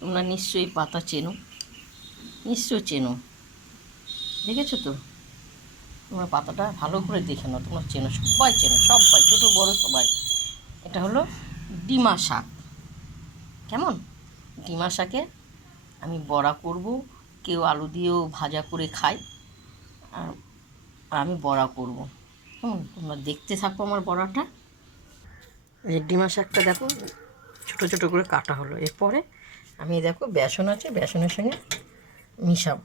তোমরা নিশ্চয়ই পাতা চেনো, নিশ্চয়ই চেনো, দেখেছো তো? তোমরা পাতাটা ভালো করে দেখে নাও, তোমরা চেনো, সবাই চেনো, সবাই, ছোটো বড়ো সবাই। এটা হলো ডিমা শাক। কেমন? ডিমা শাকে আমি বড়া করব, কেউ আলু দিয়েও ভাজা করে খায়, আর আমি বড়া করব। তোমরা দেখতে থাকো আমার বড়াটা। এই ডিমা শাকটা দেখো ছোটো ছোটো করে কাটা হলো। এরপরে আমি দেখো বেসন আছে, বেসনের সঙ্গে মিশাবো।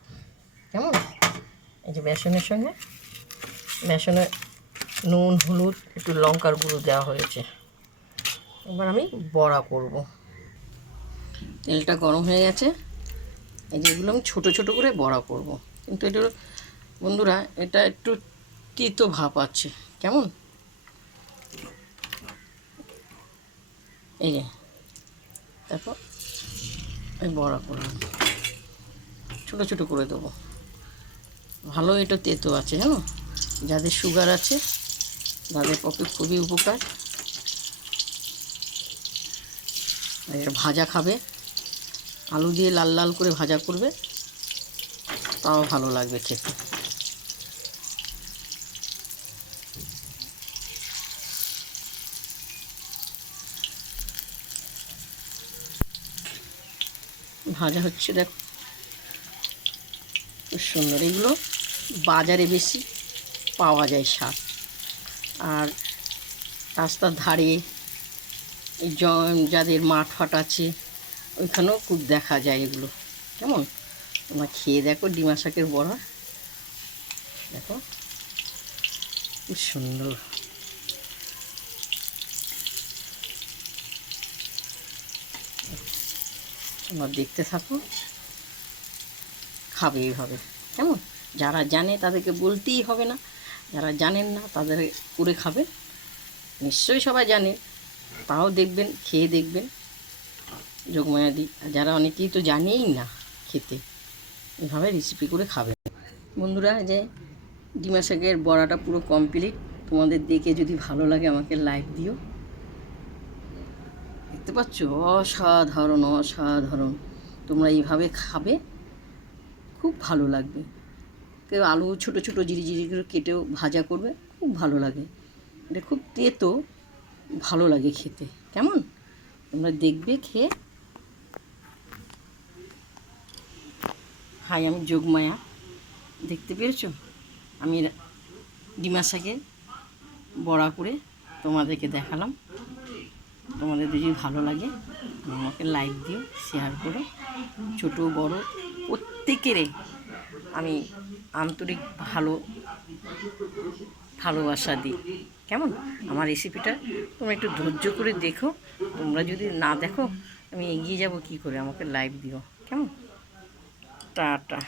কেমন? এই যে বেসনের সঙ্গে, বেসনে নুন, হলুদ, একটু লঙ্কার গুঁড়ো দেওয়া হয়েছে। এবার আমি বড়া করব। তেলটা গরম হয়ে গেছে। এই যে এগুলো আমি ছোটো ছোটো করে বড়া করব। কিন্তু এটা বন্ধুরা, এটা একটু তিতো ভাব আছে। কেমন? এই যে তারপর এই বড়া করলাম, ছোটো ছোটো করে দেবো। ভালো এটা তেতো আছে, জানো? যাদের সুগার আছে তাদের পক্ষে খুবই উপকার। আর ভাজা খাবে, আলু দিয়ে লাল লাল করে ভাজা করবে, তাও ভালো লাগবে খেতে। ভাজা হচ্ছে দেখো, খুব সুন্দর। এগুলো বাজারে বেশি পাওয়া যায় শাক, আর রাস্তার ধারে এই যাদের মাঠ ফাট আছে ওইখানেও খুব দেখা যায় এগুলো। কেমন? তোমরা খেয়ে দেখো ডিমা শাকের বড়া, দেখো খুব সুন্দর। তোমরা দেখতে থাকো, খাবে এইভাবে। কেমন? যারা জানে তাদেরকে বলতেই হবে না, যারা জানেন না তাদের করে খাবে। নিশ্চয়ই সবাই জানে, তাও দেখবেন, খেয়ে দেখবেন যোগমায়াদি। যারা অনেকেই তো জানেই না খেতে, এভাবে রেসিপি করে খাবে। বন্ধুরা, যে ডিমা শাকের বড়াটা পুরো কমপ্লিট। তোমাদের দেখে যদি ভালো লাগে আমাকে লাইক দিও। দেখতে পাচ্ছ? অসাধারণ, অসাধারণ। তোমরা এইভাবে খাবে, খুব ভালো লাগবে। কেউ আলু ছোটো ছোটো জিরি জিরি করে কেটেও ভাজা করবে, খুব ভালো লাগে। এটা খুব তেতো, ভালো লাগে খেতে। কেমন? তোমরা দেখবে খেয়ে। হাই, আমি যোগমায়া। দেখতে পেরেছো? আমি ডিমা শাকে বড়া করে তোমাদেরকে দেখালাম। তোমাদের যদি ভালো লাগে আমাকে লাইক দিও, শেয়ার করো। ছোটো বড়ো প্রত্যেকেরই আমি আন্তরিক ভালোবাসা দিই। কেমন? আমার রেসিপিটা তোমরা একটু ধৈর্য করে দেখো। তোমরা যদি না দেখো আমি এগিয়ে যাব কী করে? আমাকে লাইক দিও। কেমন? টাটা।